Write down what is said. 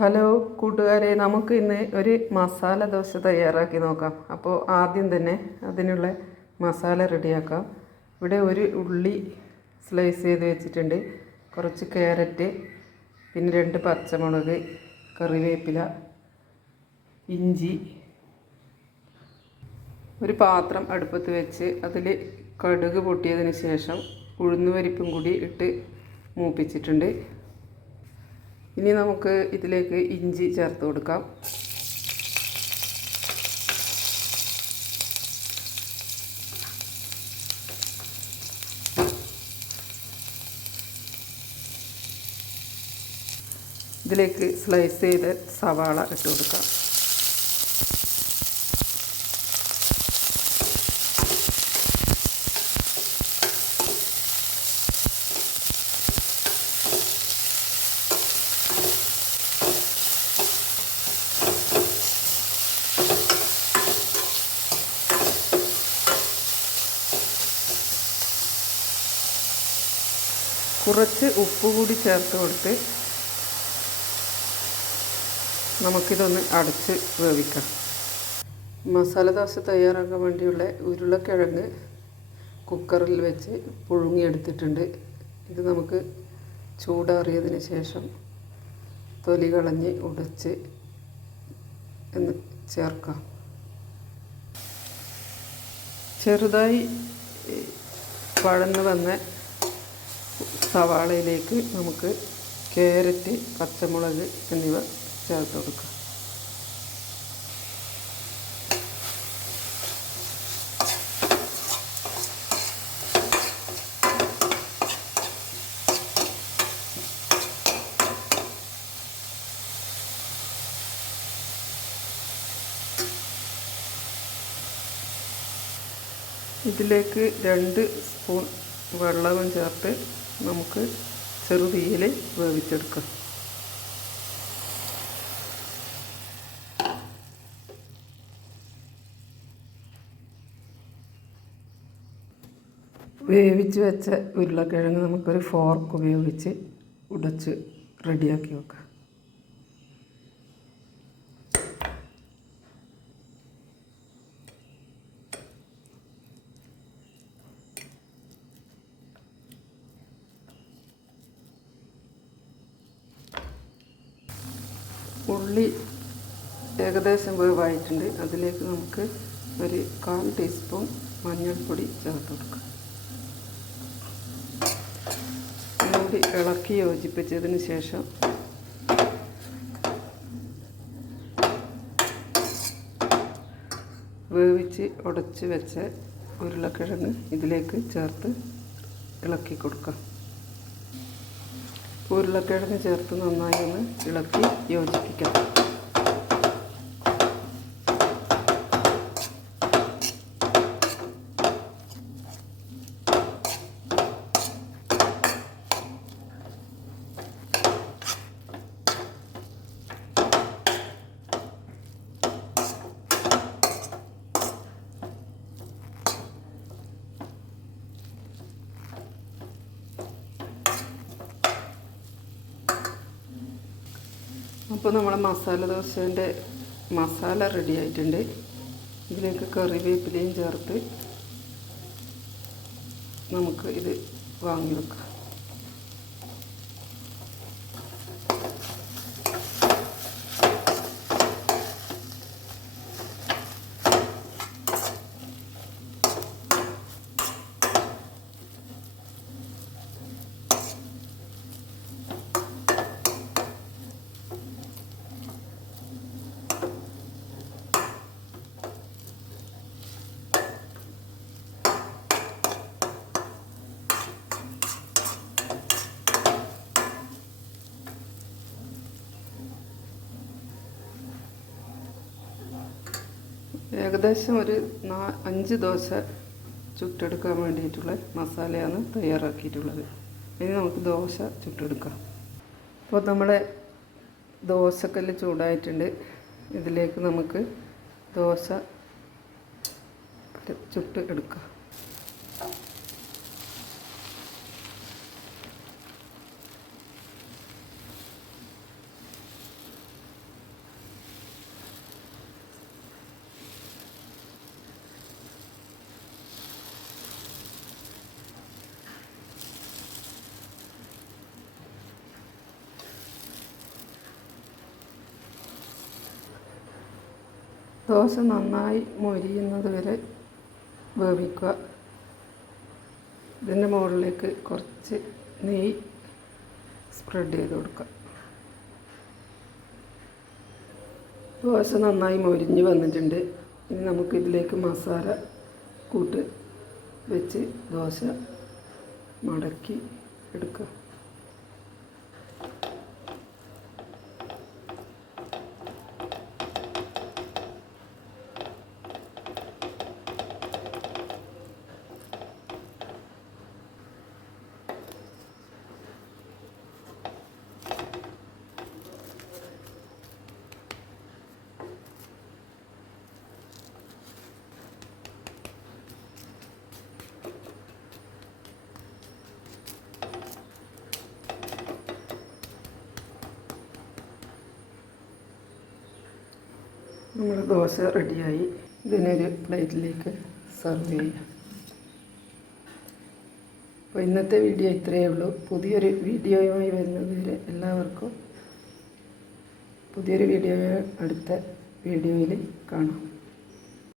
Hello കൂട്ടുകാരെ നമുക്ക് ഇന്ന് ഒരു മസാല ദോശ തയ്യാറാക്കി നോക്കാം. അപ്പോൾ ആദ്യം തന്നെ അതിനുള്ള മസാല റെഡിയാക്കാം. ഇവിടെ ഒരു ഉള്ളി സ്ലൈസ് ചെയ്ത് വെച്ചിട്ടുണ്ട്. കുറച്ച് ക്യാരറ്റ് പിന്നെ രണ്ട് പച്ചമുളക് കറിവേപ്പില ഇഞ്ചി. ഒരു പാത്രം അടുപ്പത്ത് വെച്ച് അതിൽ കടുക് പൊട്ടിയതിന് ശേഷം ഉഴുന്നുപരിപ്പും കൂടി ഇട്ട് മൂപ്പിച്ചിട്ടുണ്ട്. ഇനി നമുക്ക് ഇതിലേക്ക് ഇഞ്ചി ചേർത്ത് കൊടുക്കാം. ഇതിലേക്ക് സ്ലൈസ് ചെയ്ത സവാള ഇട്ട് കൊടുക്കാം. കുറച്ച് ഉപ്പ് കൂടി ചേർത്ത് കൊടുത്ത് നമുക്കിതൊന്ന് അടച്ച് വേവിക്കാം. മസാല ദോശ തയ്യാറാക്കാൻ വേണ്ടിയുള്ള ഉരുളക്കിഴങ്ങ് കുക്കറിൽ വെച്ച് പുഴുങ്ങിയെടുത്തിട്ടുണ്ട്. ഇത് നമുക്ക് ചൂടാറിയതിന് ശേഷം തൊലി കളഞ്ഞ് ഉടച്ച് എന്ന് ചേർക്കാം. ചെറുതായി വഴന്ന് വന്ന സവാളയിലേക്ക് നമുക്ക് ക്യാരറ്റ് പച്ചമുളക് എന്നിവ ചേർത്ത് കൊടുക്കാം. ഇതിലേക്ക് രണ്ട് സ്പൂൺ വെള്ളവും ചേർത്ത് നമുക്ക് ചെറുതീയിൽ വേവിച്ചെടുക്കാം. വേവിച്ച് വെച്ച ഉരുളക്കിഴങ്ങ് നമുക്കൊരു ഫോർക്ക് ഉപയോഗിച്ച് ഉടച്ച് റെഡിയാക്കി വെക്കാം. ഉള്ളി ഏകദേശം വേവായിട്ടുണ്ട്. അതിലേക്ക് നമുക്ക് ഒരു കാൽ ടീസ്പൂൺ മഞ്ഞൾപ്പൊടി ചേർത്ത് കൊടുക്കാം. ഒന്നുകൂടി ഇളക്കി യോജിപ്പിച്ചതിന് ശേഷം വേവിച്ച് ഉടച്ച് വെച്ച ഉരുളക്കിഴങ്ങ് ഇതിലേക്ക് ചേർത്ത് ഇളക്കി കൊടുക്കാം. ഉരുളക്കിഴങ്ങ് ചേർത്ത് നന്നായി ഒന്ന് ഇളക്കി യോജിപ്പിക്കാം. അപ്പോൾ നമ്മുടെ മസാല ദോശേന്റെ മസാല റെഡി ആയിട്ടുണ്ട്. ഇതിലേക്ക് കറിവേപ്പിലയും ചേർത്ത് നമുക്ക് ഇത് വാങ്ങി വെക്കാം ഏകദേശം ഒരു നാ അഞ്ച് ദോശ ചുട്ടെടുക്കാൻ വേണ്ടിയിട്ടുള്ള മസാലയാണ് തയ്യാറാക്കിയിട്ടുള്ളത്. ഇനി നമുക്ക് ദോശ ചുട്ടെടുക്കാം. അപ്പോൾ നമ്മുടെ ദോശക്കല്ല് ചൂടായിട്ടുണ്ട്. ഇതിലേക്ക് നമുക്ക് ദോശ ചുട്ട് എടുക്കാം. ദോശ നന്നായി മൊരിയുന്നത് വരെ വേവിക്കുക. ഇതിന്റെ മുകളിലേക്ക് കുറച്ച് നെയ്യ് സ്പ്രെഡ് ചെയ്ത് കൊടുക്കുക. ദോശ നന്നായി മൊരിഞ്ഞ് വന്നിട്ടുണ്ട്. ഇനി നമുക്ക് ഇതിലേക്ക് മസാല കൂട്ട് വെച്ച് ദോശ മടക്കി എടുക്കുക. നമ്മുടെ ദോശ റെഡിയായി. ഇതിനൊരു പ്ലേറ്റിലേക്ക് സെർവ് ചെയ്യാം. അപ്പോൾ ഇന്നത്തെ വീഡിയോ ഇത്രയേ ഉള്ളൂ. പുതിയൊരു വീഡിയോയുമായി വരുന്നത് വരെ എല്ലാവർക്കും പുതിയൊരു വീഡിയോ അടുത്ത വീഡിയോയിൽ കാണാം.